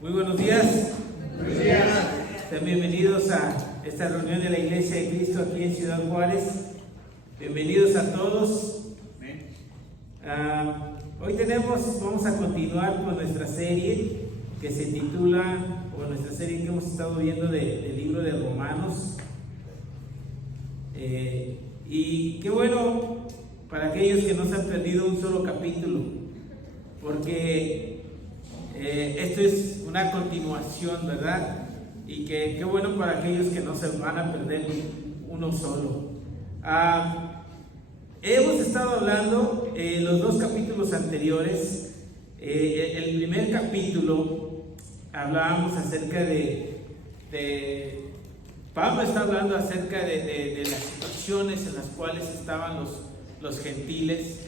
Muy buenos días. Buenos días. Sean bienvenidos a esta reunión de la Iglesia de Cristo aquí en Ciudad Juárez. Bienvenidos a todos. Hoy vamos a continuar con nuestra serie que se titula, o nuestra serie que hemos estado viendo del libro de Romanos. Y qué bueno para aquellos que no se han perdido un solo capítulo, porque esto es una continuación, ¿verdad? Y qué bueno para aquellos que no se van a perder uno solo. Hemos estado hablando los dos capítulos anteriores. El primer capítulo hablábamos acerca de Pablo está hablando acerca de las situaciones en las cuales estaban los gentiles,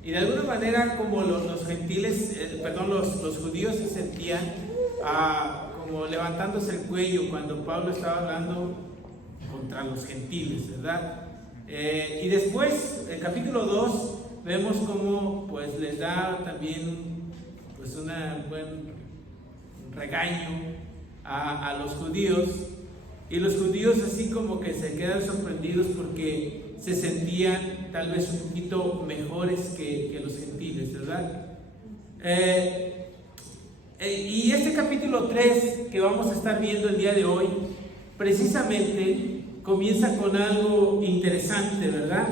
y de alguna manera como los judíos se sentían como levantándose el cuello cuando Pablo estaba hablando contra los gentiles, ¿verdad? Y después, en el capítulo 2, vemos cómo pues les da también pues un buen regaño a los judíos. Y los judíos así como que se quedan sorprendidos porque se sentían tal vez un poquito mejores que los gentiles, ¿verdad? Y este capítulo 3 que vamos a estar viendo el día de hoy, precisamente comienza con algo interesante, ¿verdad?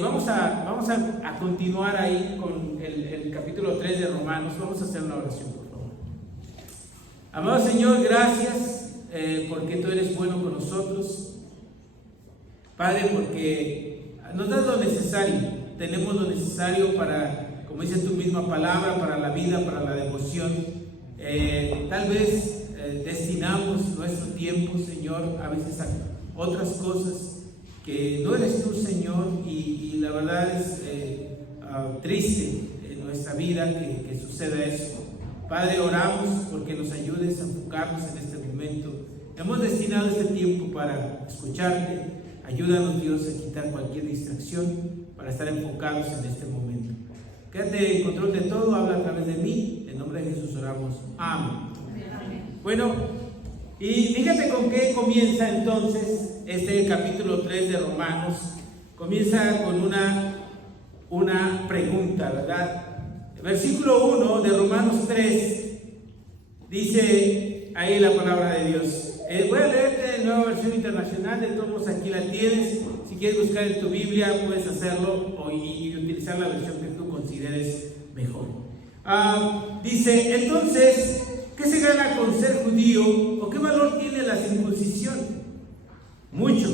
Vamos a continuar ahí con el capítulo 3 de Romanos. Vamos a hacer una oración, por favor. Amado Señor, gracias. Porque tú eres bueno con nosotros, Padre, porque nos das lo necesario, tenemos lo necesario para, como dice tu misma palabra, para la vida, para la devoción. Tal vez destinamos nuestro tiempo, Señor, a veces a otras cosas que no eres tú, Señor, y la verdad es triste en nuestra vida que suceda eso. Padre, oramos porque nos ayudes a enfocarnos en este momento. Hemos destinado este tiempo para escucharte. Ayúdanos, Dios, a quitar cualquier distracción para estar enfocados en este momento. Quédate en control de todo, habla a través de mí. En nombre de Jesús oramos. Amén. Bueno, y fíjate con qué comienza entonces este capítulo 3 de Romanos. Comienza con una pregunta, ¿verdad? El versículo 1 de Romanos 3 dice ahí la palabra de Dios. Voy a leerte la nueva versión internacional, de todos aquí la tienes. Si quieres buscar en tu Biblia puedes hacerlo y utilizar la versión que tú consideres mejor. Dice, entonces, ¿qué se gana con ser judío o qué valor tiene la circuncisión? Mucho,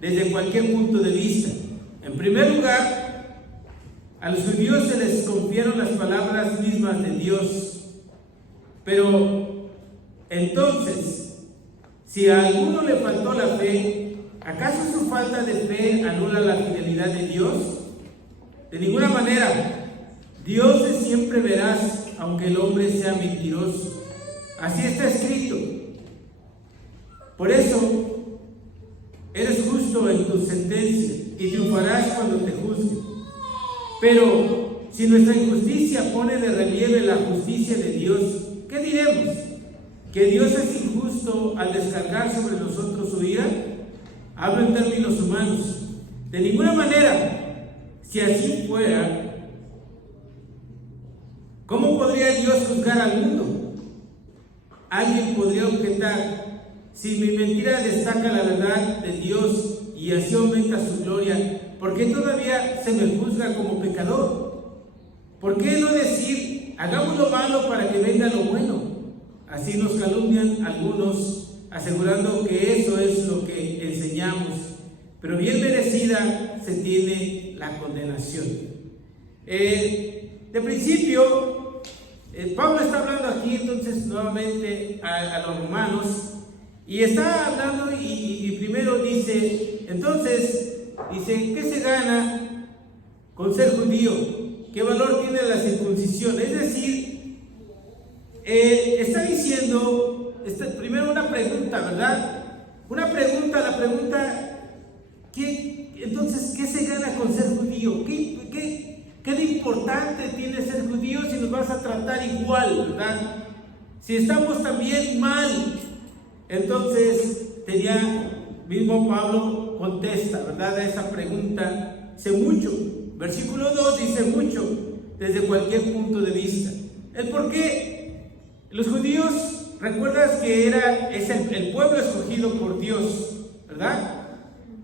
desde cualquier punto de vista. En primer lugar, a los judíos se les confiaron las palabras mismas de Dios. Pero entonces, si a alguno le faltó la fe, ¿acaso su falta de fe anula la fidelidad de Dios? De ninguna manera. Dios es siempre veraz, aunque el hombre sea mentiroso. Así está escrito. Por eso, eres justo en tu sentencia y triunfarás cuando te juzguen. Pero si nuestra injusticia pone de relieve la justicia de Dios, ¿qué diremos? ¿Que Dios es injusto al descargar sobre nosotros su ira? Hablo en términos humanos. De ninguna manera. Si así fuera, ¿cómo podría Dios juzgar al mundo? Alguien podría objetar, si mi mentira destaca la verdad de Dios y así aumenta su gloria, ¿por qué todavía se me juzga como pecador? ¿Por qué no decir, hagamos lo malo para que venga lo bueno? Así nos calumnian algunos, asegurando que eso es lo que enseñamos, pero bien merecida se tiene la condenación. De principio, Pablo está hablando aquí entonces nuevamente a los romanos, y está hablando y primero dice, ¿qué se gana con ser judío? ¿Qué valor tiene la circuncisión? Es decir, está diciendo, primero una pregunta, ¿verdad? La pregunta, ¿qué se gana con ser judío? ¿Qué de importante tiene ser judío si nos vas a tratar igual, ¿verdad? Si estamos también mal, entonces mismo Pablo contesta, ¿verdad?, a esa pregunta, sé mucho. Versículo 2 dice mucho, desde cualquier punto de vista. ¿El por qué? Los judíos, recuerdas que es el pueblo escogido por Dios, ¿verdad?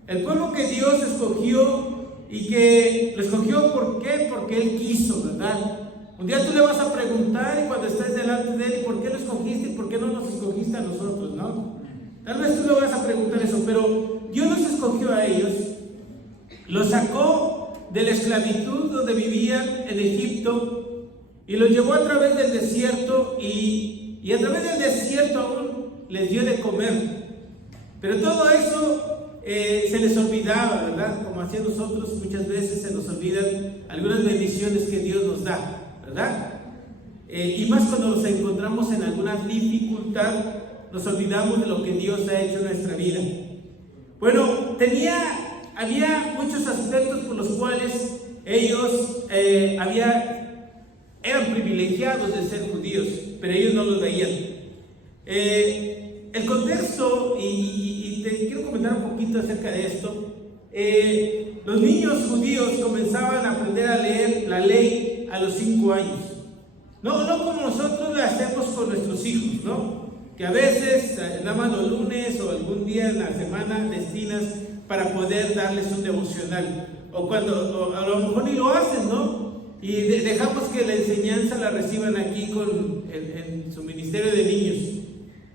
El pueblo que Dios escogió y que lo escogió, ¿por qué? Porque Él quiso, ¿verdad? Un día tú le vas a preguntar y cuando estés delante de Él, ¿y por qué lo escogiste y por qué no nos escogiste a nosotros, no? Tal vez tú le vas a preguntar eso, pero Dios los escogió a ellos, los sacó de la esclavitud donde vivían en Egipto y los llevó a través del desierto y a través del desierto aún les dio de comer. Pero todo eso se les olvidaba, ¿verdad? Como así a nosotros muchas veces se nos olvidan algunas bendiciones que Dios nos da, ¿verdad? Y más cuando nos encontramos en alguna dificultad, nos olvidamos de lo que Dios ha hecho en nuestra vida. Bueno, había muchos aspectos por los cuales ellos eran privilegiados de ser judíos, pero ellos no los veían. El contexto, y te quiero comentar un poquito acerca de esto, los niños judíos comenzaban a aprender a leer la ley a los 5 años. No como nosotros lo hacemos con nuestros hijos, ¿no? Que a veces, nada más los lunes o algún día en la semana destinas para poder darles un devocional. O a lo mejor ni lo hacen, ¿no? Y dejamos que la enseñanza la reciban aquí en su ministerio de niños.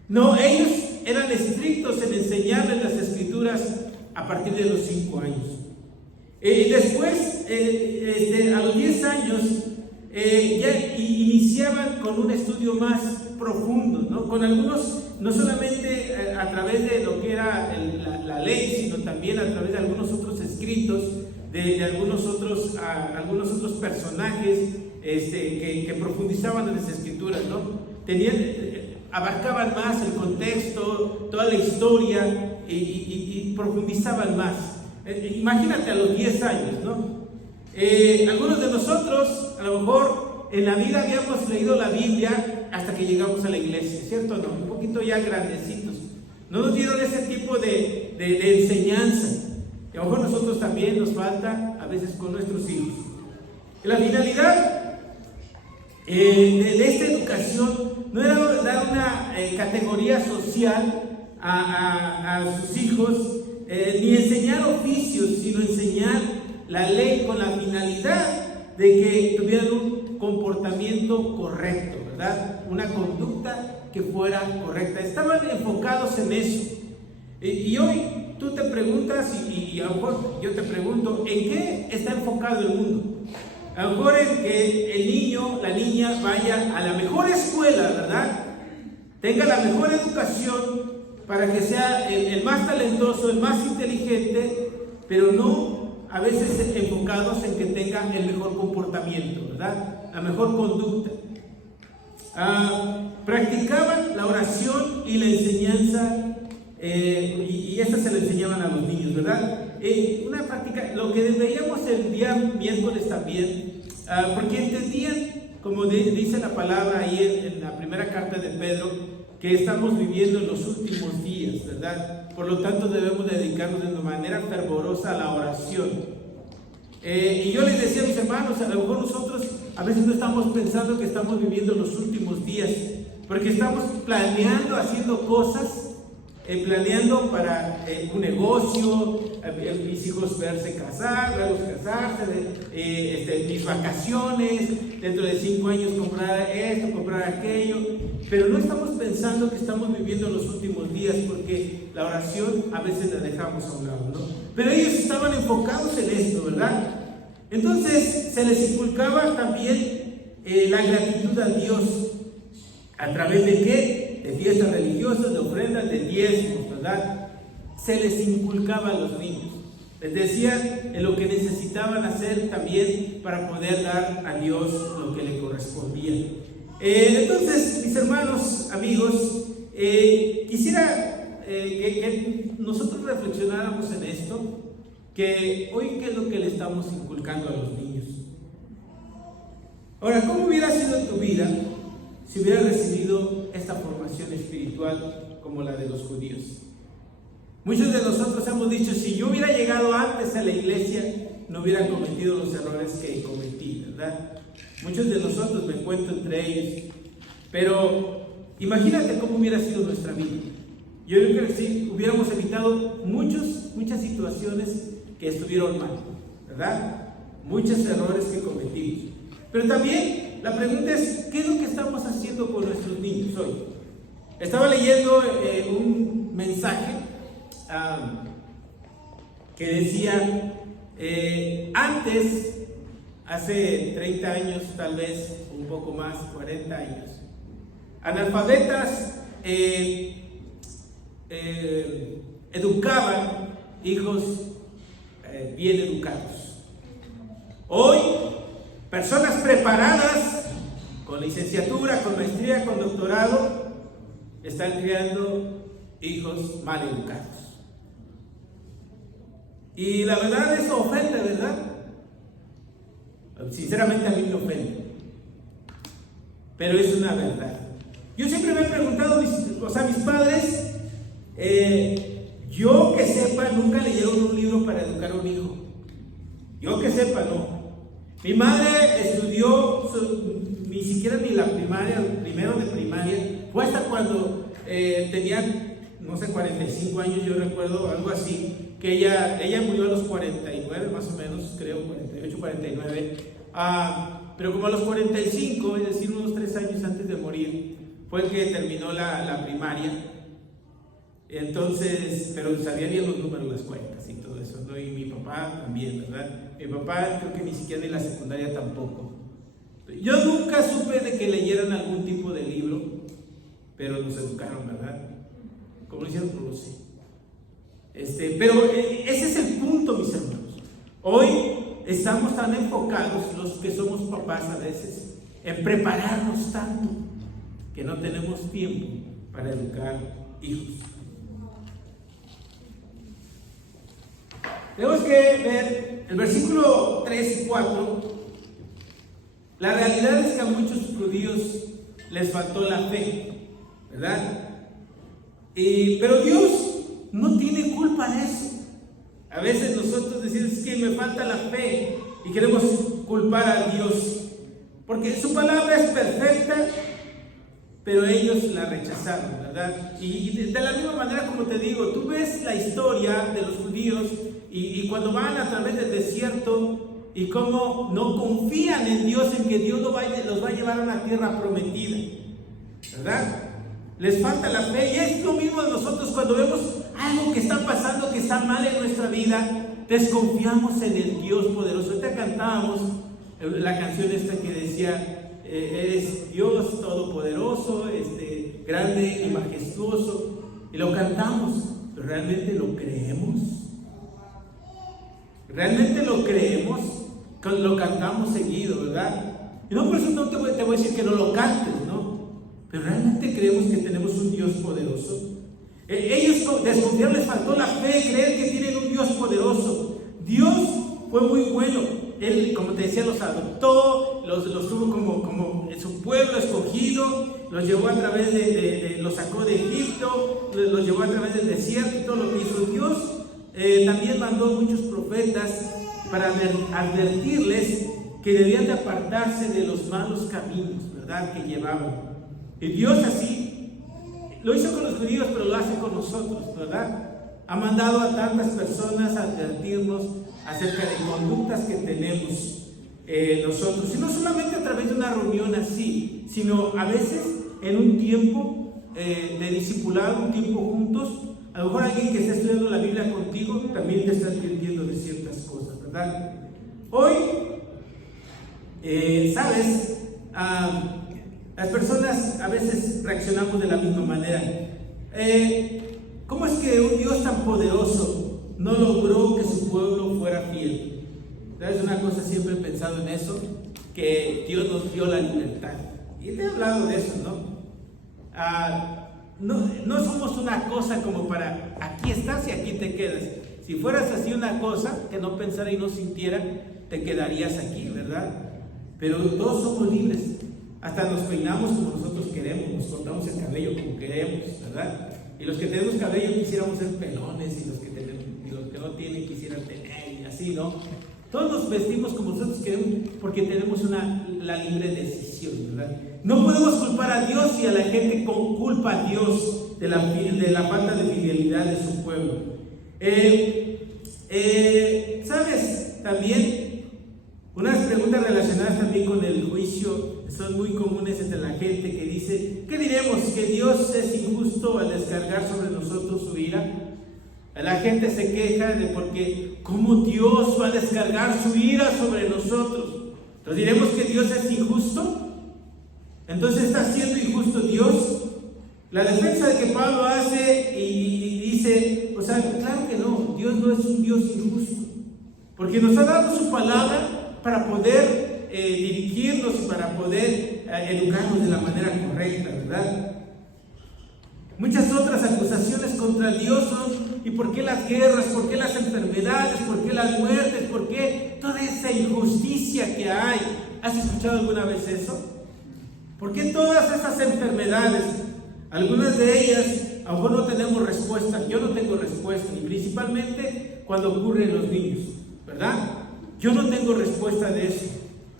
No, ellos eran estrictos en enseñarles las escrituras a partir de los 5 años. Después, a los 10 años, ya iniciaban con un estudio más profundo, ¿no? Con algunos, no solamente a través de lo que era la ley, sino también a través de algunos otros escritos, de algunos otros personajes que profundizaban en las escrituras, ¿no? Abarcaban más el contexto, toda la historia y profundizaban más. Imagínate a los 10 años, ¿no? Algunos de nosotros, a lo mejor en la vida habíamos leído la Biblia hasta que llegamos a la iglesia, ¿cierto o no? Un poquito ya grandecitos. No nos dieron ese tipo de enseñanza. Y a lo mejor nosotros también nos falta a veces con nuestros hijos. La finalidad de esta educación no era dar una categoría social a sus hijos, ni enseñar oficios, sino enseñar la ley con la finalidad de que tuvieran un comportamiento correcto, ¿verdad? Una conducta que fuera correcta. Estaban enfocados en eso. Y hoy tú te preguntas, y a lo mejor yo te pregunto, ¿en qué está enfocado el mundo? A lo mejor en que el niño, la niña vaya a la mejor escuela, ¿verdad? Tenga la mejor educación para que sea el más talentoso, el más inteligente, pero no a veces enfocados en que tenga el mejor comportamiento, ¿verdad? La mejor conducta. Practicaban la oración y la enseñanza, y esta se la enseñaban a los niños, ¿verdad? Una práctica, lo que veíamos el día miércoles también, porque entendían, como dice la palabra ahí en la primera carta de Pedro, que estamos viviendo en los últimos días, ¿verdad? Por lo tanto debemos dedicarnos de una manera fervorosa a la oración. Y yo les decía a mis hermanos, a lo mejor nosotros a veces no estamos pensando que estamos viviendo los últimos días, porque estamos planeando, haciendo cosas, planeando para un negocio, mis hijos verse casar, luego casarse, mis vacaciones, dentro de 5 años comprar esto, comprar aquello, pero no estamos pensando que estamos viviendo los últimos días, porque la oración a veces la dejamos a un lado, ¿no? Pero ellos estaban enfocados en esto, ¿verdad? Entonces se les inculcaba también la gratitud a Dios. ¿A través de qué? De fiestas religiosas, de ofrendas, de diezmos, ¿verdad? Se les inculcaba a los niños. Les decían lo que necesitaban hacer también para poder dar a Dios lo que le correspondía. Entonces, mis hermanos, amigos, quisiera que nosotros reflexionáramos en esto, que hoy qué es lo que le estamos inculcando a los niños. Ahora, ¿cómo hubiera sido tu vida si hubiera recibido esta formación espiritual como la de los judíos. Muchos de nosotros hemos dicho, si yo hubiera llegado antes a la iglesia, no hubiera cometido los errores que cometí, ¿verdad? Muchos de nosotros, me cuento entre ellos, pero imagínate cómo hubiera sido nuestra vida. Yo creo que sí, hubiéramos evitado muchas situaciones que estuvieron mal, ¿verdad? Muchos errores que cometimos. Pero también la pregunta es, ¿qué es lo que estamos haciendo con nuestros niños hoy? Estaba leyendo un mensaje que decía, antes, hace 30 años, tal vez un poco más, 40 años, analfabetas educaban hijos bien educados. Hoy, personas preparadas, con licenciatura, con maestría, con doctorado, están criando hijos mal educados. Y la verdad, eso ofende, ¿verdad? Sinceramente a mí me ofende. Pero es una verdad. Yo siempre me he preguntado, mis padres, yo que sepa, nunca leyeron un libro para educar a un hijo. Yo que sepa, no. Mi madre estudió, ni siquiera ni la primaria, primero de primaria, fue hasta cuando tenía, no sé, 45 años, yo recuerdo, algo así, que ella murió a los 49, más o menos, creo, 48, 49, pero como a los 45, es decir, unos 3 años antes de morir, fue que terminó la primaria. Entonces, pero sabía bien los números, las cuentas y todo eso, ¿no? Y mi papá también, ¿verdad? Mi papá creo que ni siquiera ni la secundaria tampoco. Yo nunca supe de que leyeran algún tipo de libro, pero nos educaron, ¿verdad? ¿Cómo lo hicieron? No lo sé. Pero ese es el punto, mis hermanos. Hoy estamos tan enfocados, los que somos papás a veces, en prepararnos tanto, que no tenemos tiempo para educar hijos. Tenemos que ver el versículo 3 y 4. La realidad es que a muchos judíos les faltó la fe, ¿verdad? Pero Dios no tiene culpa de eso. A veces nosotros decimos que me falta la fe y queremos culpar a Dios, porque su palabra es perfecta, pero ellos la rechazaron, ¿verdad? Y de la misma manera, como te digo, tú ves la historia de los judíos y cuando van a través del desierto y cómo no confían en Dios, en que Dios los va a llevar a una tierra prometida, ¿verdad? Les falta la fe, y es lo mismo de nosotros cuando vemos algo que está pasando, que está mal en nuestra vida, desconfiamos en el Dios poderoso. Ahorita cantábamos la canción esta que decía, eres Dios todopoderoso, grande y majestuoso, y lo cantamos, pero ¿realmente lo creemos? ¿Realmente lo creemos? Lo cantamos seguido, ¿verdad? Y no por eso no te voy a decir que no lo cantes, ¿no? Pero ¿realmente creemos que tenemos un Dios poderoso? Ellos desconfiaron, les faltó la fe, creer que tienen un Dios poderoso. Dios fue muy bueno. Él, como te decía, los adoptó, los tuvo como su pueblo escogido, los llevó a través los sacó de Egipto, los llevó a través del desierto y todo lo que hizo Dios. También mandó muchos profetas para advertirles que debían de apartarse de los malos caminos, ¿verdad?, que llevaban. Y Dios así lo hizo con los judíos, pero lo hace con nosotros, ¿verdad? Ha mandado a tantas personas a advertirnos acerca de conductas que tenemos nosotros, y no solamente a través de una reunión así, sino a veces en un tiempo de discipulado, un tiempo juntos. A lo mejor alguien que está estudiando la Biblia contigo también te está advirtiendo de ciertas cosas, ¿verdad? Hoy, ¿sabes? Las personas a veces reaccionamos de la misma manera. ¿Cómo es que un Dios tan poderoso no logró que su pueblo fuera fiel? ¿Sabes una cosa? Siempre he pensado en eso, que Dios nos dio la libertad. Y te he hablado de eso, ¿no? No somos una cosa como para aquí estás y aquí te quedas. Si fueras así una cosa, que no pensara y no sintiera, te quedarías aquí, ¿verdad? Pero todos somos libres. Hasta nos peinamos como nosotros queremos, nos cortamos el cabello como queremos, ¿verdad? Y los que tenemos cabello quisiéramos ser pelones, y los que no tienen quisieran tener, y así, ¿no? Todos nos vestimos como nosotros queremos porque tenemos la libre decisión, ¿verdad? No podemos culpar a Dios y a la gente culpa a Dios de la falta de fidelidad de su pueblo. ¿Sabes? También, unas preguntas relacionadas también con el juicio son muy comunes entre la gente que dice, ¿qué diremos? ¿Que Dios es injusto al descargar sobre nosotros su ira? La gente se queja de porque ¿cómo Dios va a descargar su ira sobre nosotros? Entonces diremos que Dios es injusto. Entonces ¿está siendo injusto Dios? La defensa que Pablo hace y dice, o sea, claro que no, Dios no es un Dios injusto, porque nos ha dado su palabra para poder dirigirnos y para poder educarnos de la manera correcta, ¿verdad? Muchas otras acusaciones contra Dios son, ¿y por qué las guerras? ¿Por qué las enfermedades? ¿Por qué las muertes? ¿Por qué toda esa injusticia que hay? ¿Has escuchado alguna vez eso? ¿Por qué todas esas enfermedades? Algunas de ellas, a lo mejor no tenemos respuesta. Yo no tengo respuesta, y principalmente cuando ocurre en los niños, ¿verdad? Yo no tengo respuesta de eso.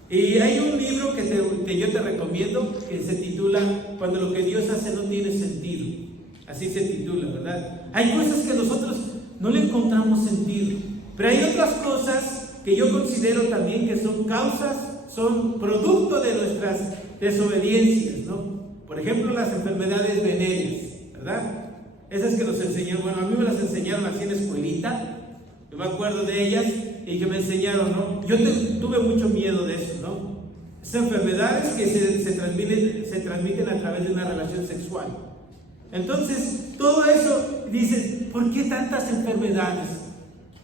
Y hay un libro que yo te recomiendo que se titula Cuando lo que Dios hace no tiene sentido. Así se titula, ¿verdad? Hay cosas que nosotros no le encontramos sentido, pero hay otras cosas que yo considero también que son causas, son producto de nuestras desobediencias, ¿no? Por ejemplo, las enfermedades venéreas, ¿verdad? Esas que nos enseñaron, bueno, a mí me las enseñaron así en escuelita, yo me acuerdo de ellas y que me enseñaron, ¿no? Yo tuve mucho miedo de eso, ¿no? Esas enfermedades que se transmiten a través de una relación sexual. Entonces, todo eso, dices, ¿por qué tantas enfermedades?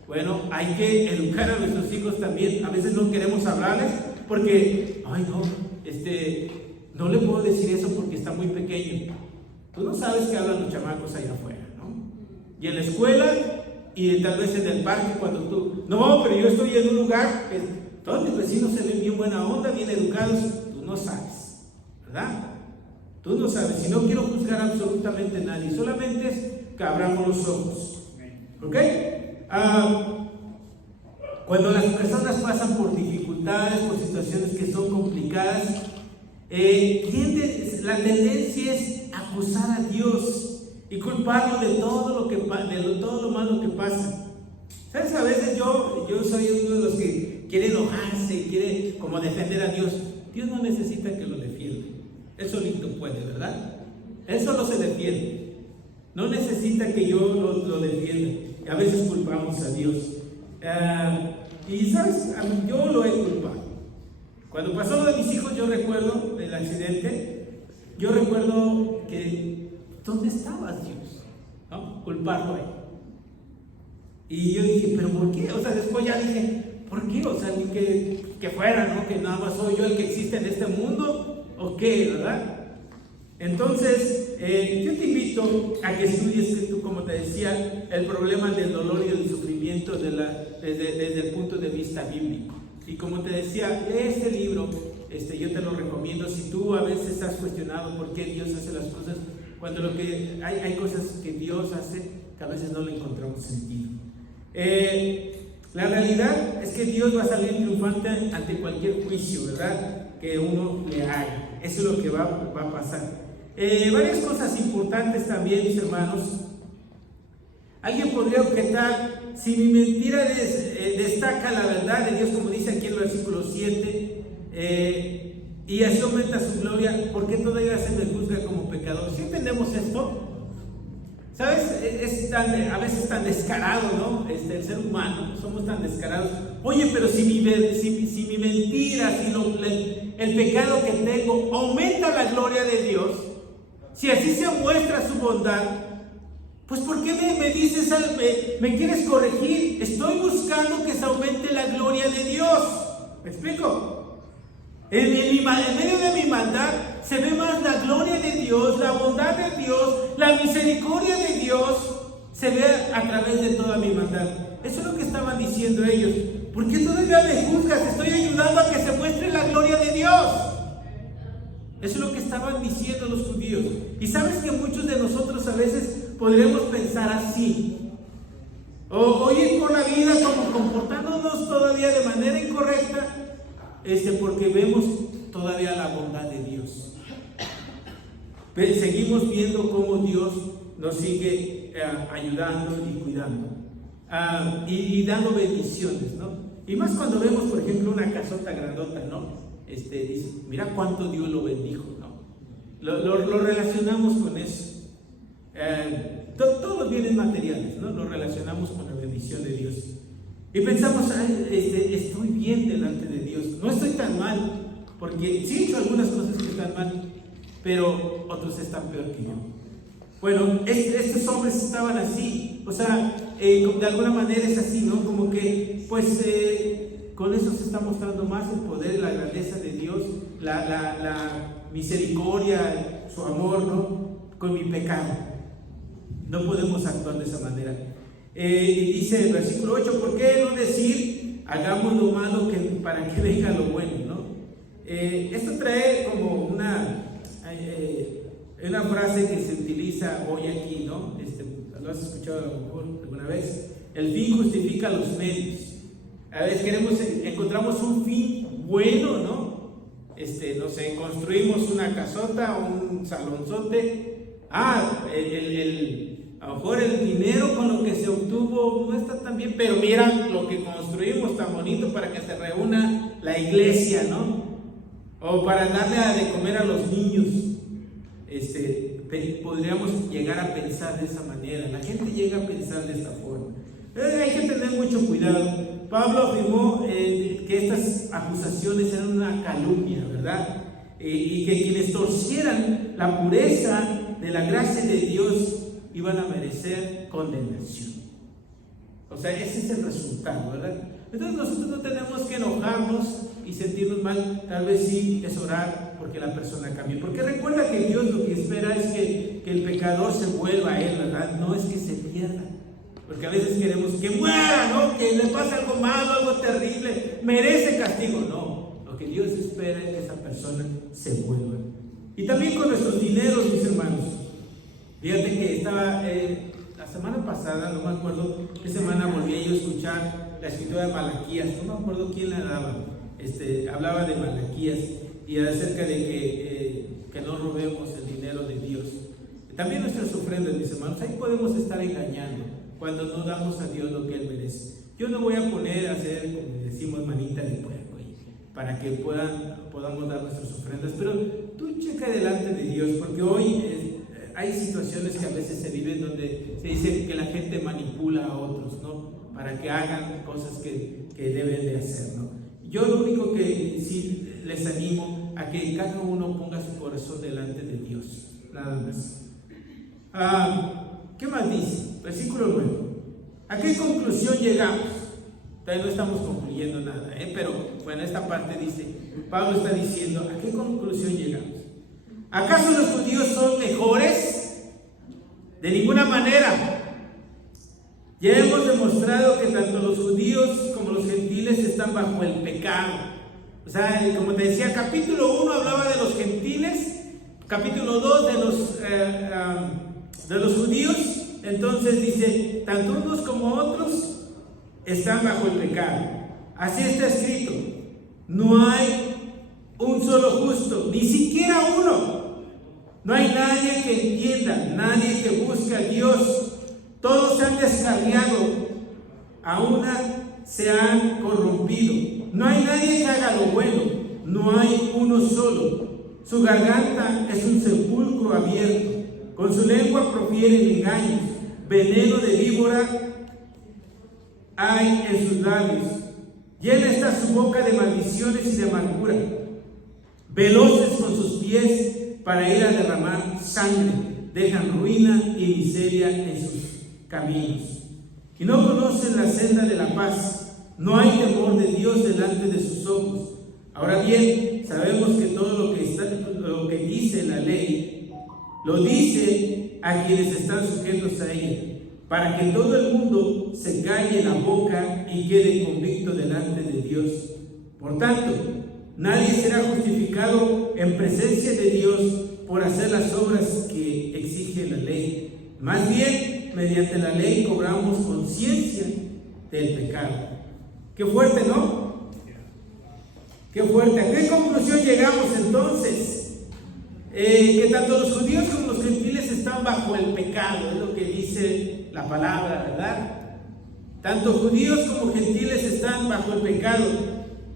Bueno, hay que educar a nuestros hijos también. A veces no queremos hablarles porque, ay no, no le puedo decir eso porque está muy pequeño. Tú no sabes qué hablan los chamacos allá afuera, ¿no? Y en la escuela, y tal vez en el parque cuando tú, no, pero yo estoy en un lugar que todos mis vecinos se ven bien buena onda, bien educados. Tú no sabes, ¿verdad? Tú no sabes, y no quiero juzgar absolutamente a nadie, solamente es que abramos los ojos, ¿ok? Cuando las personas pasan por dificultades, por situaciones que son complicadas, la tendencia es acusar a Dios y culparlo de todo lo malo que pasa. ¿Sabes? A veces yo soy uno de los que quiere enojarse y quiere como defender a Dios. Dios no necesita que lo defienda. Él solito puede, ¿verdad? Él solo se defiende. No necesita que yo lo defienda. A veces culpamos a Dios. Y sabes, yo lo he culpado. Cuando pasó lo de mis hijos, yo recuerdo el accidente. Yo recuerdo que, ¿dónde estabas, Dios? ¿No? Culparlo a él. Y yo dije, ¿pero por qué? O sea, después ya dije, ¿por qué? O sea, ni que fuera, ¿no? Que nada más soy yo el que existe en este mundo. ¿O qué, verdad? Entonces, yo te invito a que estudies, como te decía, el problema del dolor y del sufrimiento desde el punto de vista bíblico. Y como te decía, lee este libro, yo te lo recomiendo. Si tú a veces has cuestionado por qué Dios hace las cosas, cuando hay cosas que Dios hace que a veces no le encontramos sentido. La realidad es que Dios va a salir triunfante ante cualquier juicio, ¿verdad?, que uno le haga. Eso es lo que va a pasar. Varias cosas importantes también, mis hermanos. Alguien podría objetar, si mi mentira destaca la verdad de Dios, como dice aquí en el versículo 7, y así aumenta su gloria, ¿por qué todavía se me juzga como pecador? ¿Sí entendemos esto? ¿Sabes? A veces tan descarado, ¿no? El ser humano, somos tan descarados. Oye, pero si mi mentira, el pecado que tengo aumenta la gloria de Dios, si así se muestra su bondad, pues ¿por qué me dices, me quieres corregir? Estoy buscando que se aumente la gloria de Dios. ¿Me explico? En medio de mi maldad se ve más la gloria de Dios, la bondad de Dios, la misericordia de Dios, se ve a través de toda mi maldad. Eso es lo que estaban diciendo ellos. ¿Por qué todavía me juzgas? Estoy ayudando a que se muestre la gloria de Dios. Eso es lo que estaban diciendo los judíos. Y sabes que muchos de nosotros a veces podríamos pensar así. O ir por la vida como comportándonos todavía de manera incorrecta, porque vemos todavía la bondad de Dios. Seguimos viendo cómo Dios nos sigue ayudando y cuidando. Y dando bendiciones, ¿no? Y más cuando vemos, por ejemplo, una casota grandota, ¿no? Dice, mira cuánto Dios lo bendijo, ¿no? Lo relacionamos con eso. Todos los bienes materiales, ¿no? Lo relacionamos con la bendición de Dios. Y pensamos, estoy bien delante de Dios, no estoy tan mal, porque sí he hecho algunas cosas que están mal, pero otros están peor que yo. Bueno, estos hombres estaban así, o sea, de alguna manera es así, ¿no? Como que, pues, con eso se está mostrando más el poder, la grandeza de Dios, la misericordia, su amor, ¿no? Con mi pecado. No podemos actuar de esa manera. Y dice el versículo 8, ¿por qué no decir, hagamos lo malo para que venga lo bueno, ¿no? Esto trae como una frase que se utiliza hoy aquí, ¿no? Lo has escuchado a lo mejor alguna vez. El fin justifica los medios. A veces encontramos un fin bueno, ¿no? No sé, construimos una casota o un salonzote. A lo mejor el dinero con lo que se obtuvo no está tan bien, pero mira lo que construimos tan bonito para que se reúna la iglesia, ¿no? O para darle de comer a los niños. Podríamos llegar a pensar de esa manera. La gente llega a pensar de esta forma. Hay que tener mucho cuidado. Pablo afirmó que estas acusaciones eran una calumnia, ¿verdad? Y que quienes torcieran la pureza de la gracia de Dios iban a merecer condenación. O sea, ese es el resultado, ¿verdad? Entonces nosotros no tenemos que enojarnos y sentirnos mal. Tal vez sí es orar porque la persona cambie, porque recuerda que Dios lo que espera es que el pecador se vuelva a Él, ¿verdad? No es que se pierda, porque a veces queremos que muera, ¿no? Que le pase algo malo, algo terrible, merece castigo. No, lo que Dios espera es que esa persona se vuelva. Y también con nuestros dineros, mis hermanos. Fíjate que estaba la semana pasada, no me acuerdo qué semana, volví a yo escuchar la escritura de Malaquías, no me acuerdo quién la daba, hablaba de Malaquías y acerca de que no robemos el dinero de Dios. También nuestras ofrendas, mis hermanos, ahí podemos estar engañando cuando no damos a Dios lo que Él merece. Yo no voy a poner a hacer, como decimos, manita de puerco, para que podamos dar nuestras ofrendas, pero tú checa delante de Dios, porque hoy hay situaciones que a veces se viven donde se dice que la gente manipula a otros, ¿no? Para que hagan cosas que deben de hacer, ¿no? Yo lo único que sí les animo a que cada uno ponga su corazón delante de Dios, nada más. ¿Qué más dice? Versículo 9. ¿A qué conclusión llegamos? Todavía no estamos concluyendo nada, pero bueno, esta parte dice, Pablo está diciendo, ¿a qué conclusión llegamos? ¿Acaso los judíos son mejores? De ninguna manera. Ya hemos demostrado que tanto los judíos como los gentiles están bajo el pecado. O sea, como te decía, capítulo 1 hablaba de los gentiles, capítulo 2 de los judíos. Entonces dice, tanto unos como otros están bajo el pecado. Así está escrito, no hay un solo justo, ni siquiera uno. No hay nadie que entienda, nadie que busque a Dios. Todos se han descarriado, a una se han corrompido. No hay nadie que haga lo bueno, no hay uno solo. Su garganta es un sepulcro abierto, con su lengua profieren engaños, veneno de víbora hay en sus labios. Llena está su boca de maldiciones y de amargura. Veloces con sus pies para ir a derramar sangre, dejan ruina y miseria en sus caminos. Y no conocen la senda de la paz. No hay temor de Dios delante de sus ojos. Ahora bien, sabemos que todo lo que dice la ley, lo dice a quienes están sujetos a ella, para que todo el mundo se calle la boca y quede convicto delante de Dios. Por tanto, Nadie será justificado en presencia de Dios por hacer las obras que exige la ley. Más bien, mediante la ley cobramos conciencia del pecado. Qué fuerte, ¿no? Qué fuerte. ¿A qué conclusión llegamos entonces? Que tanto los judíos como los gentiles están bajo el pecado, es lo que dice la palabra, ¿verdad? Tanto judíos como gentiles están bajo el pecado.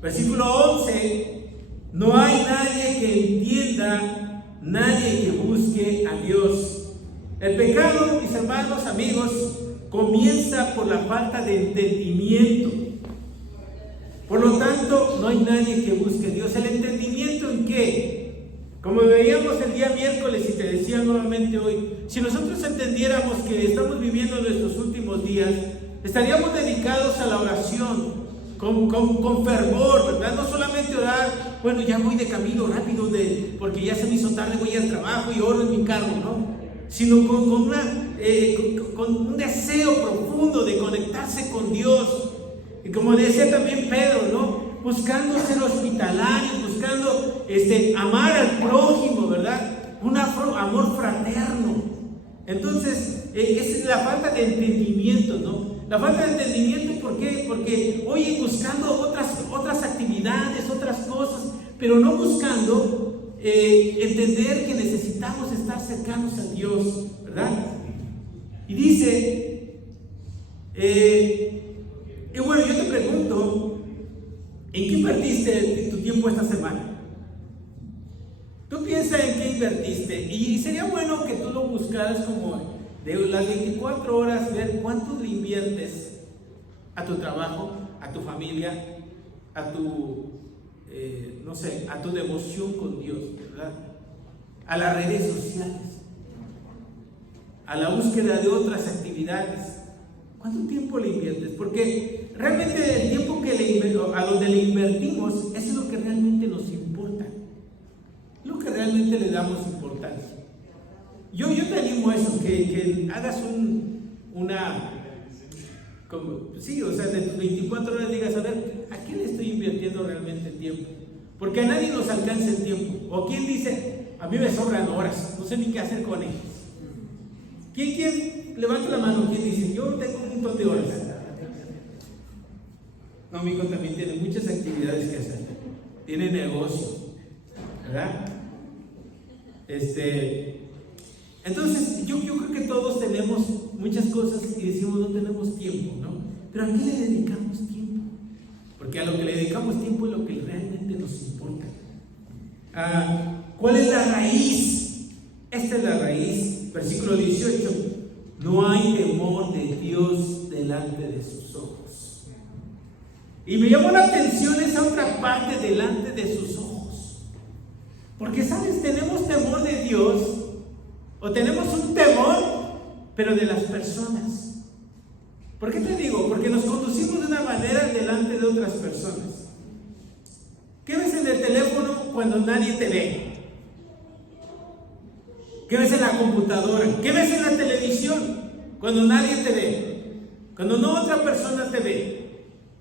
Versículo 11, no hay nadie que entienda, nadie que busque a Dios. El pecado, mis hermanos, amigos, comienza por la falta de entendimiento. Por lo tanto, no hay nadie que busque a Dios. ¿El entendimiento en qué? Como veíamos el día miércoles y te decía nuevamente hoy, si nosotros entendiéramos que estamos viviendo nuestros últimos días, estaríamos dedicados a la oración con fervor, ¿verdad? No solamente orar, bueno, ya voy de camino rápido porque ya se me hizo tarde, voy al trabajo y oro en mi carro, ¿no? Sino con un deseo profundo de conectarse con Dios. Y como decía también Pedro, ¿no? Buscando ser hospitalarios, buscando amar al prójimo, ¿verdad? Un amor fraterno. Entonces, esa es la falta de entendimiento, ¿no? La falta de entendimiento, ¿por qué? Porque, oye, buscando otras actividades, otras cosas, pero no buscando entender que necesitamos estar cercanos a Dios, ¿verdad? Y dice, y bueno, yo te pregunto, ¿en qué invertiste tu tiempo esta semana? Tú piensa en qué invertiste, y sería bueno que tú lo buscaras como de las 24 horas, ver cuánto le inviertes a tu trabajo, a tu familia, a tu, a tu devoción con Dios, ¿verdad? A las redes sociales, a la búsqueda de otras actividades. ¿Cuánto tiempo le inviertes? Porque realmente el tiempo a donde le invertimos es lo que realmente nos importa, lo que realmente le damos importancia. Yo te animo a eso, que hagas de tus 24 horas digas, a ver, ¿a qué le estoy invirtiendo realmente el tiempo? Porque a nadie nos alcanza el tiempo. O quien dice, a mí me sobran horas, no sé ni qué hacer con ellas. ¿Quién? Levanta la mano, ¿quién dice? Yo tengo un montón de horas. No, mi hijo también tiene muchas actividades que hacer. Tiene negocio, ¿verdad? Entonces, yo creo que todos tenemos muchas cosas y decimos no tenemos tiempo, ¿no? Pero ¿a qué le dedicamos tiempo? Porque a lo que le dedicamos tiempo es lo que realmente nos importa. ¿Cuál es la raíz? Esta es la raíz. Versículo 18. No hay temor de Dios delante de sus ojos. Y me llamó la atención esa otra parte, delante de sus ojos. Porque, ¿sabes? Tenemos temor de Dios, o tenemos un temor, pero de las personas. ¿Por qué te digo? Porque nos conducimos de una manera delante de otras personas. ¿Qué ves en el teléfono cuando nadie te ve? ¿Qué ves en la computadora? ¿Qué ves en la televisión cuando nadie te ve? Cuando no otra persona te ve.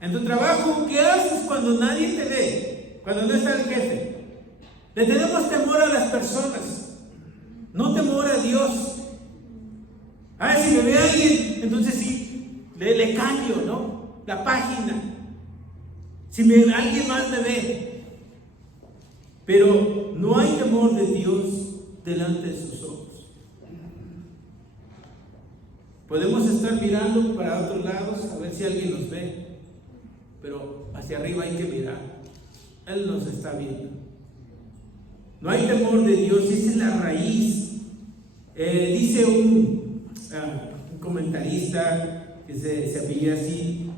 En tu trabajo, ¿qué haces cuando nadie te ve? Cuando no está el jefe. Le tenemos temor a las personas, no temor a Dios. Si me ve alguien, entonces sí, le cambio, ¿no? La página. Si alguien más me ve. Pero no hay temor de Dios delante de sus ojos. Podemos estar mirando para otros lados a ver si alguien nos ve, pero hacia arriba hay que mirar. Él nos está viendo. No hay temor de Dios, esa es la raíz. Dice un comentarista que se apellida así,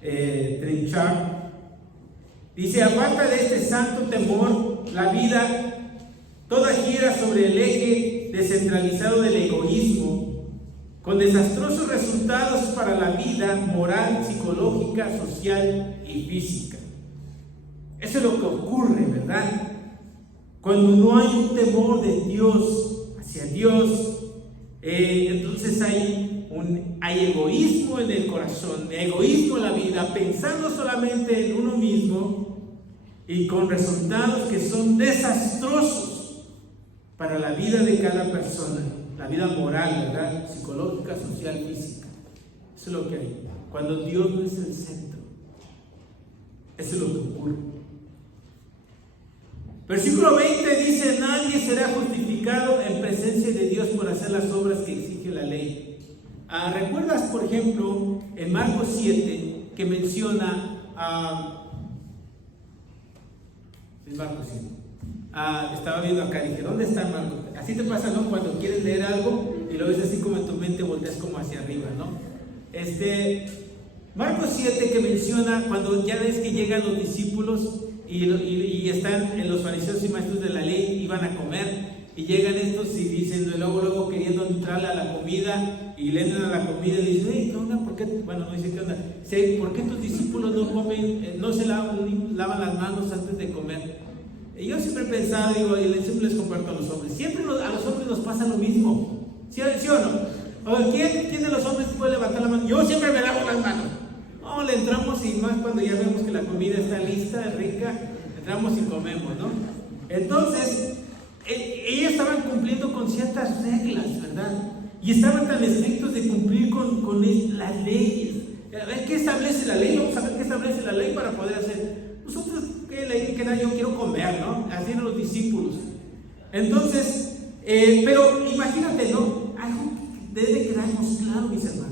Trenchard, dice: aparte de este santo temor, la vida toda gira sobre el eje descentralizado del egoísmo, con desastrosos resultados para la vida moral, psicológica, social y física. Eso es lo que ocurre, ¿verdad? Cuando no hay un temor de Dios hacia Dios, entonces hay egoísmo en el corazón, egoísmo en la vida, pensando solamente en uno mismo, y con resultados que son desastrosos para la vida de cada persona, la vida moral, ¿verdad? Psicológica, social, física. Eso es lo que hay. Cuando Dios no es el centro, eso es lo que ocurre. Versículo 20 dice: nadie será justificado en presencia de Dios por hacer las obras que exige la ley. ¿Recuerdas, por ejemplo, en Marcos 7 que menciona en Marcos 7? Estaba viendo acá, dije, ¿dónde está Marcos? Así te pasa, ¿no? Cuando quieres leer algo y lo ves así como en tu mente, volteas como hacia arriba, ¿no? Marcos 7 que menciona cuando ya ves que llegan los discípulos y están en los fariseos y maestros de la ley, iban a comer, y llegan estos y dicen, luego queriendo entrarle a la comida, y le entran a la comida y dicen, hey, ¿qué onda? ¿Por qué? Bueno, no dice qué onda. ¿Por qué tus discípulos no comen, no se lavan las manos antes de comer? Y yo siempre he pensado, digo, y siempre les comparto a los hombres, siempre a los hombres nos pasa lo mismo, ¿sí o no? O ¿quién de los hombres puede levantar la mano? Yo siempre me lavo las manos. No, le entramos y más cuando ya vemos que la comida está lista, rica, entramos y comemos, ¿no? Entonces, ellos estaban cumpliendo con ciertas reglas, ¿verdad? Y estaban tan estrictos de cumplir con las leyes. A ver, ¿qué establece la ley? Vamos a ver qué establece la ley para poder hacer. Nosotros, ¿qué ley? Que yo quiero comer, ¿no? Así eran los discípulos. Entonces, pero imagínate, ¿no? Algo que debe quedarnos claro, mis hermanos.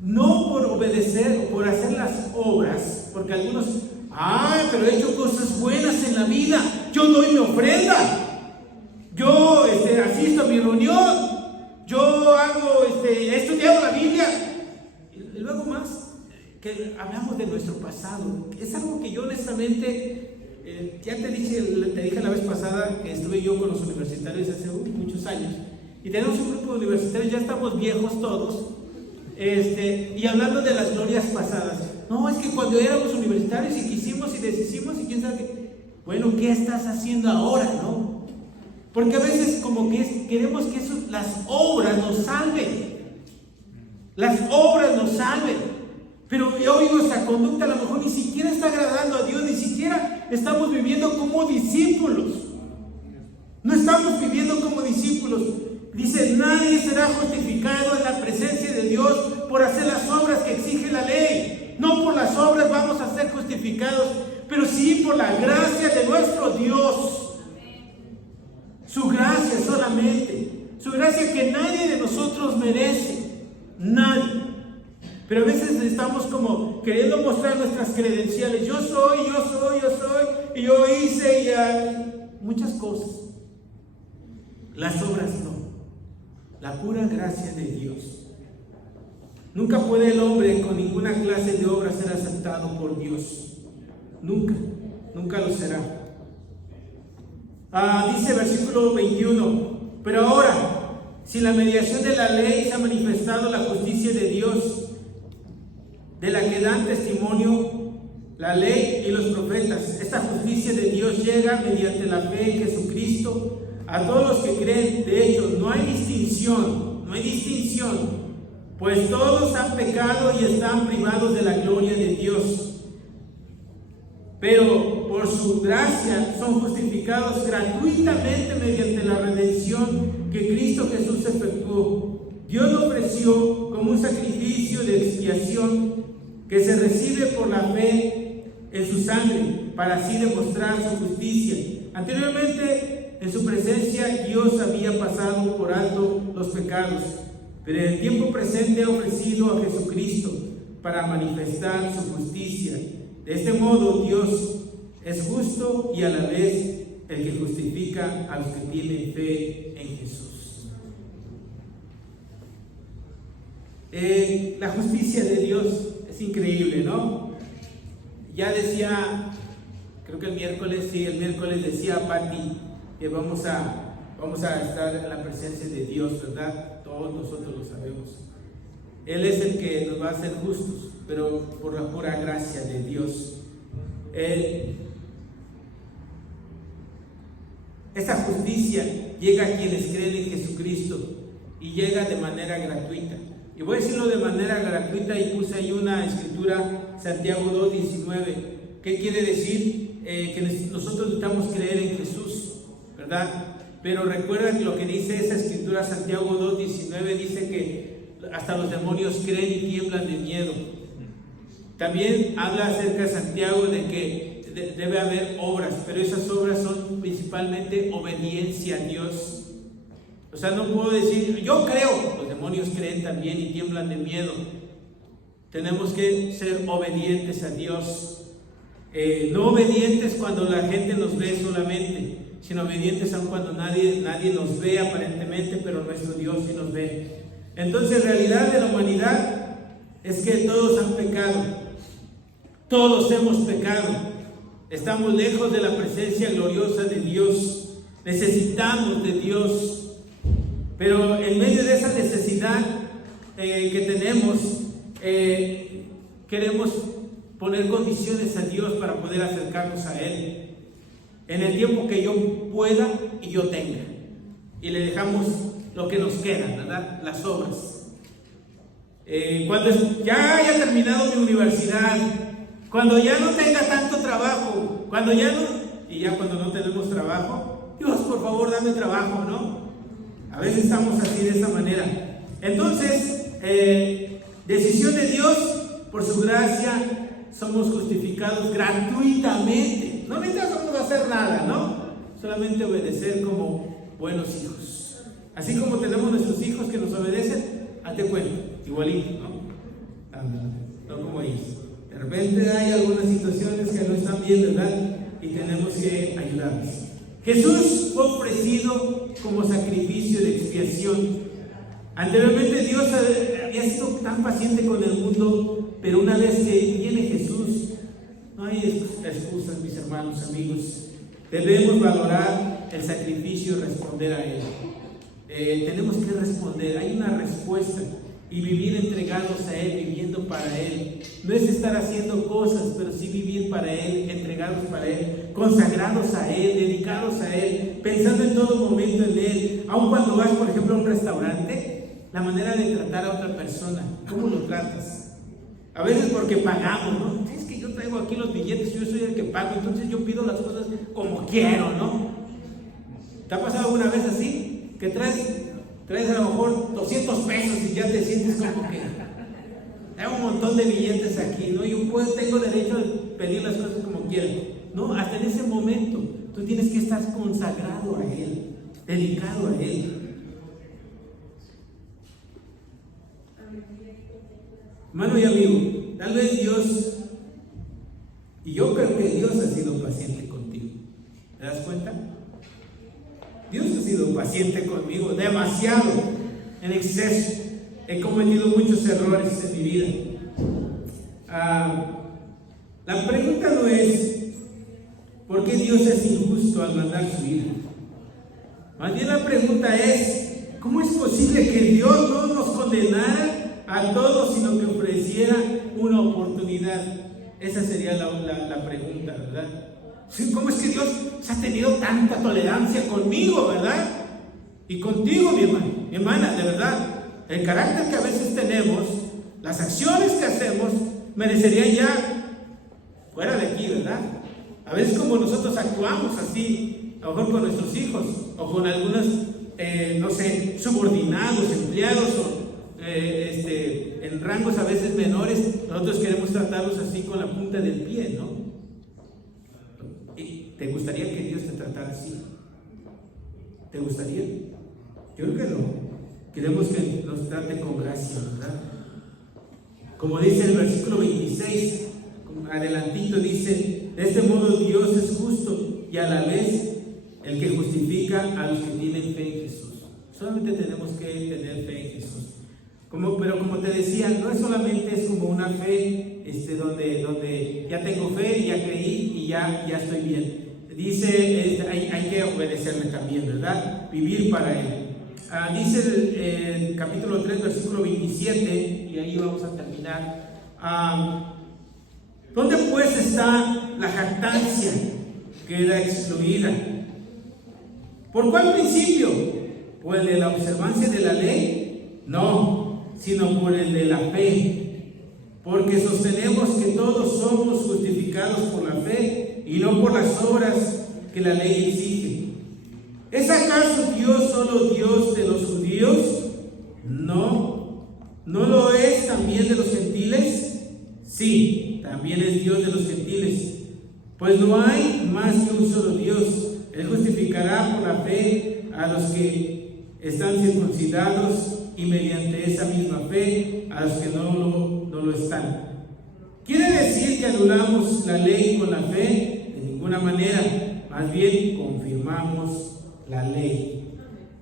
No por obedecer o por hacer las obras, porque algunos, pero he hecho cosas buenas en la vida, yo doy mi ofrenda, yo asisto a mi reunión, yo he estudiado la Biblia, y luego más, que hablamos de nuestro pasado. Es algo que yo honestamente, ya te dije la vez pasada que estuve yo con los universitarios hace muchos años, y tenemos un grupo de universitarios, ya estamos viejos todos, y hablando de las glorias pasadas. No, es que cuando éramos universitarios y quisimos y deshicimos y quién sabe qué. Bueno, ¿qué estás haciendo ahora, no? Porque a veces como que queremos que las obras nos salven. Las obras nos salven. Pero hoy nuestra conducta a lo mejor ni siquiera está agradando a Dios, ni siquiera estamos viviendo como discípulos. No estamos viviendo como discípulos. Dice, nadie será justificado en la presencia de Dios por hacer las obras que exige la ley. No por las obras vamos a ser justificados, pero sí por la gracia de nuestro Dios. Su gracia solamente. Su gracia que nadie de nosotros merece. Nadie. Pero a veces estamos como queriendo mostrar nuestras credenciales. Yo soy, y yo hice muchas cosas. Las obras no. La pura gracia de Dios. Nunca puede el hombre con ninguna clase de obra ser aceptado por Dios. Nunca lo será. Dice versículo 21, pero ahora, si la mediación de la ley se ha manifestado la justicia de Dios, de la que dan testimonio la ley y los profetas, esta justicia de Dios llega mediante la fe en Jesucristo a todos los que creen. De hecho, no hay distinción, pues todos han pecado y están privados de la gloria de Dios. Pero por su gracia son justificados gratuitamente mediante la redención que Cristo Jesús efectuó. Dios lo ofreció como un sacrificio de expiación que se recibe por la fe en su sangre, para así demostrar su justicia. Anteriormente, en su presencia, Dios había pasado por alto los pecados, pero en el tiempo presente ha ofrecido a Jesucristo para manifestar su justicia. De este modo, Dios es justo y a la vez el que justifica a los que tienen fe en Jesús. La justicia de Dios es increíble, ¿no? Ya decía, creo que el miércoles decía Pati que vamos a estar en la presencia de Dios, ¿verdad? Todos nosotros lo sabemos. Él es el que nos va a hacer justos, pero por la pura gracia de Dios. Esta justicia llega a quienes creen en Jesucristo y llega de manera gratuita. Y voy a decirlo de manera gratuita, y puse ahí una escritura, Santiago 2:19. ¿Qué quiere decir? que nosotros necesitamos creer en Jesús, ¿verdad? Pero recuerda lo que dice esa escritura, Santiago 2:19, dice que hasta los demonios creen y tiemblan de miedo. También habla acerca de Santiago de que debe haber obras, pero esas obras son principalmente obediencia a Dios. O sea, no puedo decir, yo creo, los demonios creen también y tiemblan de miedo. Tenemos que ser obedientes a Dios. No obedientes cuando la gente nos ve solamente, sino obedientes aun cuando nadie nos ve aparentemente, pero nuestro Dios sí nos ve. Entonces, la realidad de la humanidad es que todos han pecado. Todos hemos pecado. Estamos lejos de la presencia gloriosa de Dios. Necesitamos de Dios. Pero en medio de esa necesidad que tenemos, queremos poner condiciones a Dios para poder acercarnos a Él en el tiempo que yo pueda y yo tenga, y le dejamos lo que nos queda, ¿verdad? Las obras. Cuando ya haya terminado mi universidad, cuando ya no tenga tanto trabajo, cuando no tenemos trabajo, Dios, por favor, dame trabajo, ¿no? A veces estamos así de esa manera. Entonces, decisión de Dios, por su gracia, somos justificados gratuitamente. No necesitamos hacer nada, ¿no? Solamente obedecer como buenos hijos. Así como tenemos nuestros hijos que nos obedecen, hazte cuenta, igualito, ¿no? No como ellos. De repente hay algunas situaciones que no están bien, ¿verdad? Y tenemos que ayudarlos. Jesús fue ofrecido como sacrificio de expiación. Anteriormente Dios había sido tan paciente con el mundo, pero una vez que viene Jesús, no hay excusas, mis hermanos, amigos. Debemos valorar el sacrificio y responder a él. Tenemos que responder, hay una respuesta, y vivir entregados a Él, viviendo para Él. No es estar haciendo cosas, pero sí vivir para Él, entregados para Él, consagrados a Él, dedicados a Él, pensando en todo momento en Él. Aun cuando vas, por ejemplo, a un restaurante, la manera de tratar a otra persona, ¿cómo lo tratas? A veces porque pagamos, ¿no? Es que yo traigo aquí los billetes, yo soy el que pago, entonces yo pido las cosas como quiero, ¿no? ¿Te ha pasado alguna vez así? Que traes a lo mejor 200 pesos y ya te sientes como que hay un montón de billetes aquí, ¿no? Yo tengo derecho a pedir las cosas como quiero. No, hasta en ese momento tú tienes que estar consagrado a Él, dedicado a Él. Hermano y amigo, tal vez Dios, y yo creo que Dios ha sido paciente contigo. ¿Te das cuenta? Dios ha sido paciente conmigo, demasiado, en exceso. He cometido muchos errores en mi vida. La pregunta no es ¿por qué Dios es injusto al mandar su Hijo? Más bien la pregunta es ¿cómo es posible que Dios no nos condenara a todos, sino que ofreciera una oportunidad? Esa sería la pregunta, ¿verdad? ¿Cómo es que Dios ha tenido tanta tolerancia conmigo, verdad? Y contigo, mi hermano, mi hermana, de verdad. El carácter que a veces tenemos, las acciones que hacemos, merecerían ya fuera de aquí, ¿verdad? A veces como nosotros actuamos así, a lo mejor con nuestros hijos, o con algunos, no sé, subordinados, empleados, o en rangos a veces menores, nosotros queremos tratarlos así con la punta del pie, ¿no? ¿Te gustaría que Dios te tratara así? ¿Te gustaría? Yo creo que no. Queremos que nos trate con gracia, ¿verdad? Como dice el versículo 26, adelantito dice, de este modo Dios es justo y a la vez el que justifica a los que tienen fe en Jesús. Solamente tenemos que tener fe en Jesús. Pero como te decía, no es solamente es como una fe donde ya tengo fe, ya creí y ya estoy bien. Dice, hay que obedecerle también, ¿verdad? Vivir para Él. Dice el capítulo 3, versículo 27, y ahí vamos a terminar. ¿Dónde pues está la jactancia? Queda excluida. ¿Por cuál principio? ¿Por el de la observancia de la ley? No, sino por el de la fe. Porque sostenemos que todos somos justificados por la fe y no por las obras que la ley exige. ¿Es acaso Dios solo Dios de los judíos? No. ¿No lo es también de los gentiles? Sí, también es Dios de los gentiles. Pues no hay más que un solo Dios. Él justificará por la fe a los que están circuncidados y mediante esa misma fe a los que no lo están. ¿Quiere decir que anulamos la ley con la fe? De ninguna manera, más bien confirmamos la ley.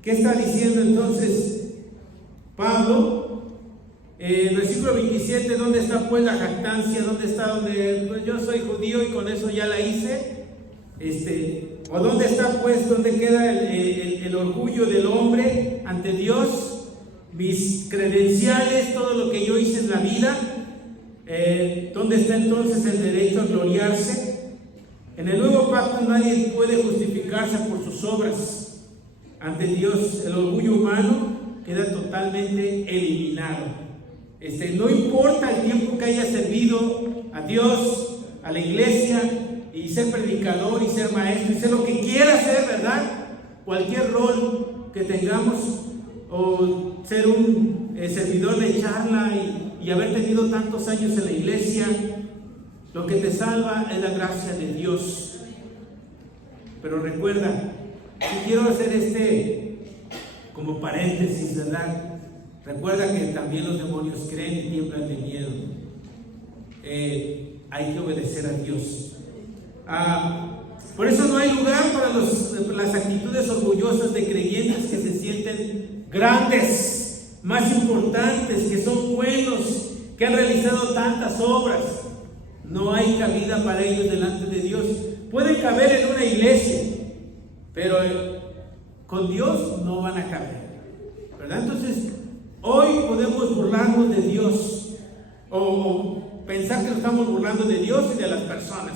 ¿Qué está diciendo entonces Pablo? Versículo 27, ¿dónde está pues la jactancia? ¿Dónde está donde pues, yo soy judío y con eso ya la hice? ¿O dónde está pues, dónde queda el orgullo del hombre ante Dios? Mis credenciales, todo lo que yo hice en la vida. ¿Dónde está entonces el derecho a gloriarse? En el nuevo pacto nadie puede justificarse por sus obras ante Dios. El orgullo humano queda totalmente eliminado. No importa el tiempo que haya servido a Dios, a la iglesia, y ser predicador y ser maestro y ser lo que quiera hacer, ¿verdad? Cualquier rol que tengamos, o ser un servidor de charla y haber tenido tantos años en la iglesia, lo que te salva es la gracia de Dios. Pero recuerda, si quiero hacer como paréntesis, ¿verdad? Recuerda que también los demonios creen y tiemblan de miedo. Hay que obedecer a Dios. Por eso no hay lugar para las actitudes orgullosas de creyentes que se sienten grandes, más importantes, que son buenos, que han realizado tantas obras. No hay cabida para ellos delante de Dios. Pueden caber en una iglesia, pero con Dios no van a caber, ¿verdad? Entonces, hoy podemos burlarnos de Dios o pensar que nos estamos burlando de Dios y de las personas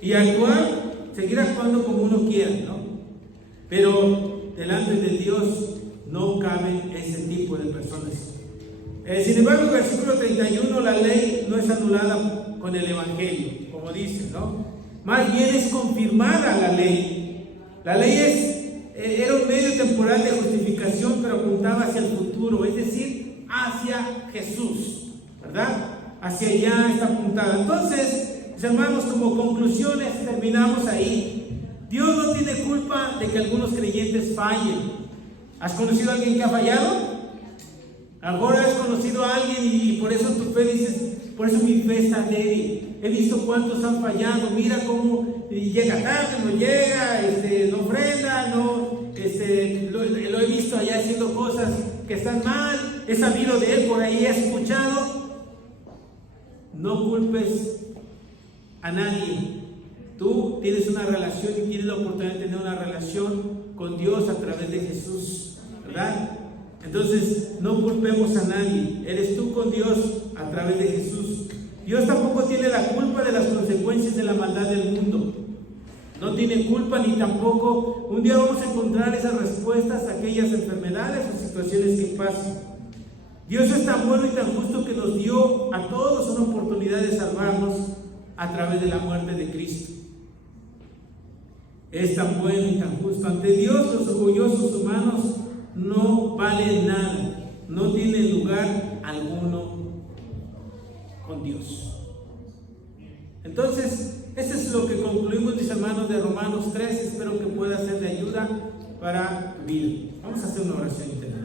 y seguir actuando como uno quiera, ¿no? Pero delante de Dios no caben ese tipo de personas. Sin embargo, el versículo 31, la ley no es anulada con el evangelio, como dice, ¿no? Más bien es confirmada la ley. La ley era un medio temporal de justificación, pero apuntaba hacia el futuro, es decir, hacia Jesús, ¿verdad? Hacia allá está apuntada. Entonces, mis hermanos, como conclusiones, terminamos ahí. Dios no tiene culpa de que algunos creyentes fallen. ¿Has conocido a alguien que ha fallado? Ahora has conocido a alguien y por eso tu fe dices, por eso mi fe está débil. He visto cuántos han fallado. Mira cómo llega tarde, no llega, no ofrenda, lo he visto allá haciendo cosas que están mal. He sabido de él, por ahí he escuchado. No culpes a nadie. Tú tienes una relación y tienes la oportunidad de tener una relación con Dios a través de Jesús, ¿verdad? Entonces, no culpemos a nadie. Eres tú con Dios a través de Jesús. Dios tampoco tiene la culpa de las consecuencias de la maldad del mundo. No tiene culpa ni tampoco. Un día vamos a encontrar esas respuestas a aquellas enfermedades o situaciones que pasan. Dios es tan bueno y tan justo que nos dio a todos una oportunidad de salvarnos a través de la muerte de Cristo. Es tan bueno y tan justo. Ante Dios, los orgullosos humanos no valen nada, no tienen lugar alguno con Dios. Entonces, eso es lo que concluimos, mis hermanos, de Romanos 3. Espero que pueda ser de ayuda para tu vida. Vamos a hacer una oración interna.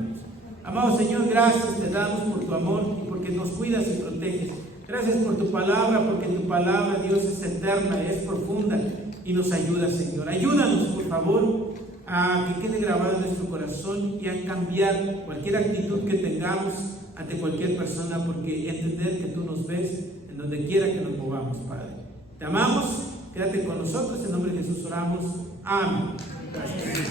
Amado Señor, gracias te damos por tu amor y porque nos cuidas y proteges. Gracias por tu palabra, porque tu palabra, Dios, es eterna, es profunda y nos ayuda, Señor. Ayúdanos, por favor, a que quede grabado en nuestro corazón y a cambiar cualquier actitud que tengamos ante cualquier persona, porque entender que tú nos ves en donde quiera que nos movamos, Padre. Te amamos, quédate con nosotros, en nombre de Jesús oramos. Amén. Gracias.